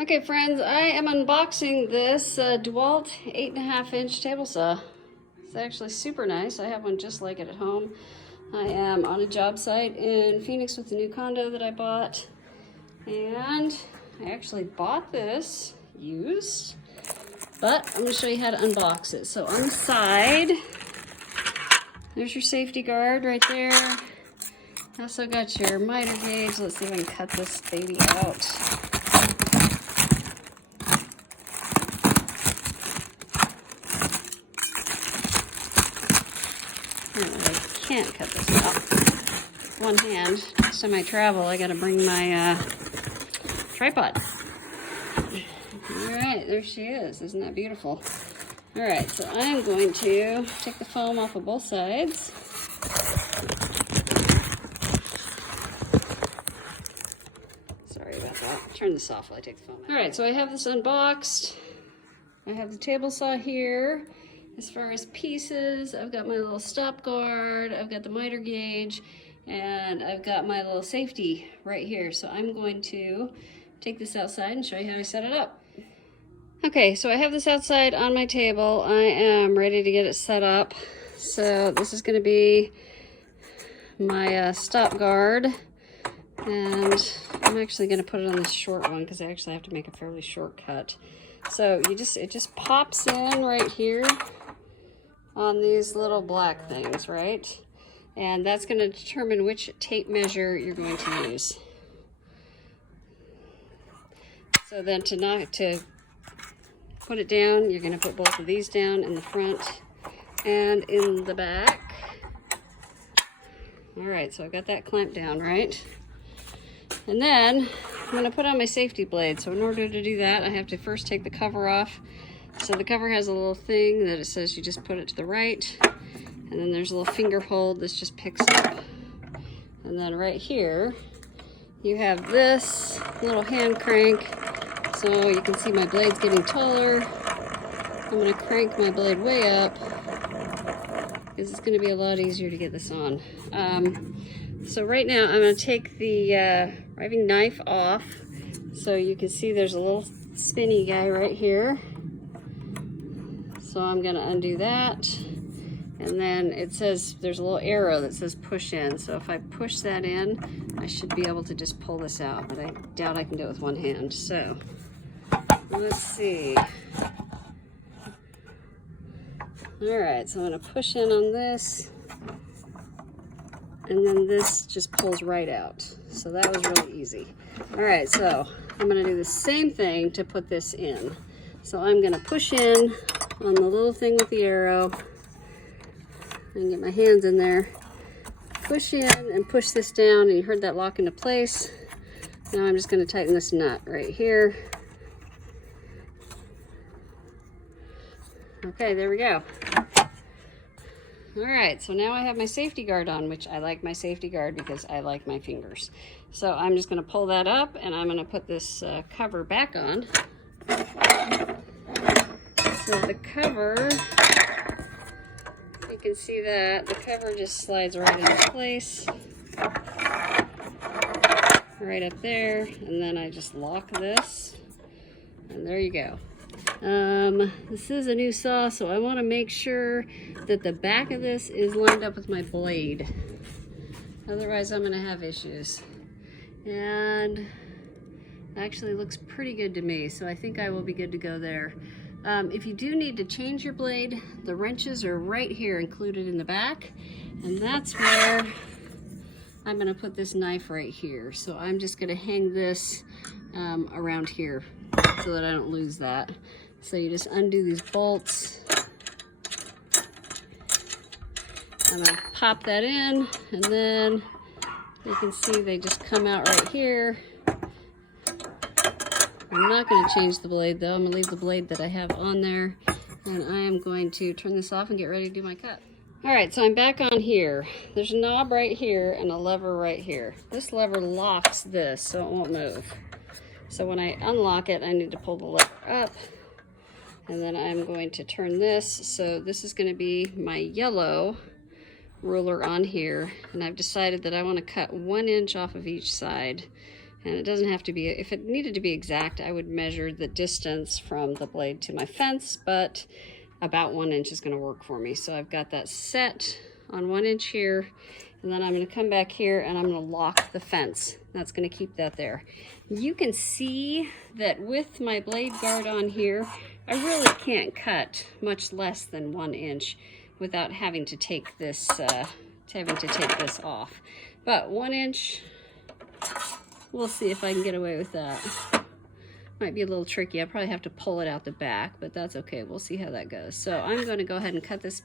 Okay friends, I am unboxing this Dewalt 8.5-inch table saw. It's actually super nice. I have one just like it at home. I am on a job site in Phoenix with a new condo that I bought. And I actually bought this used, but I'm going to show you how to unbox it. So on the side, there's your safety guard right there. Also got your miter gauge. Let's see if I can cut this baby out. I can't cut this out with one hand. Next time I travel, I gotta bring my tripod. Alright, there she is. Isn't that beautiful? Alright, so I'm going to take the foam off of both sides. Sorry about that. Turn this off while I take the foam out. Alright, so I have this unboxed. I have the table saw here. As far as pieces, I've got my little stop guard, I've got the miter gauge, and I've got my little safety right here. So I'm going to take this outside and show you how I set it up. Okay, so I have this outside on my table. I am ready to get it set up. So this is going to be my stop guard, and I'm actually going to put it on this short one because I actually have to make a fairly short cut. So it just pops in right here on these little black things, right? And that's going to determine which tape measure you're going to use. So then to put it down, you're going to put both of these down in the front and in the back. All right, so I got that clamped down, right? And then I'm going to put on my safety blade. So in order to do that, I have to first take the cover off. So the cover has a little thing that it says you just put it to the right, and then there's a little finger hold that just picks up. And then right here, you have this little hand crank. So you can see my blade's getting taller. I'm going to crank my blade way up because it's going to be a lot easier to get this on. So right now I'm going to take the riving knife off. So you can see there's a little spinny guy right here. So I'm going to undo that. And then it says there's a little arrow that says push in. So if I push that in, I should be able to just pull this out. But I doubt I can do it with one hand. So let's see. Alright, so I'm going to push in on this. And then this just pulls right out. So that was really easy. Alright, so I'm going to do the same thing to put this in. So I'm going to push in on the little thing with the arrow and get my hands in there. Push in and push this down, and you heard that lock into place. Now I'm just going to tighten this nut right here. Okay, there we go. Alright, so now I have my safety guard on, which I like my safety guard because I like my fingers. So I'm just going to pull that up, and I'm going to put this cover back on. So the cover, you can see that the cover just slides right into place. Right up there, and then I just lock this, and there you go. This is a new saw, so I want to make sure that the back of this is lined up with my blade. Otherwise, I'm going to have issues. And it actually looks pretty good to me, so I think I will be good to go there. If you do need to change your blade, the wrenches are right here included in the back, and that's where I'm going to put this knife right here. So I'm just going to hang this around here so that I don't lose that. So you just undo these bolts. I'm going to pop that in, and then you can see they just come out right here. I'm not going to change the blade though. I'm going to leave the blade that I have on there, and I am going to turn this off and get ready to do my cut. Alright, so I'm back on here. There's a knob right here and a lever right here. This lever locks this so it won't move. So when I unlock it, I need to pull the lever up, and then I'm going to turn this. So this is going to be my yellow ruler on here, and I've decided that I want to cut 1 inch off of each side. And it doesn't have to be, if it needed to be exact, I would measure the distance from the blade to my fence, but about 1 inch is going to work for me. So I've got that set on 1 inch here, and then I'm going to come back here and I'm going to lock the fence. That's going to keep that there. You can see that with my blade guard on here, I really can't cut much less than 1 inch without having to take this off. But 1 inch, we'll see if I can get away with that. Might be a little tricky. I probably have to pull it out the back, but that's okay. We'll see how that goes. So I'm going to go ahead and cut this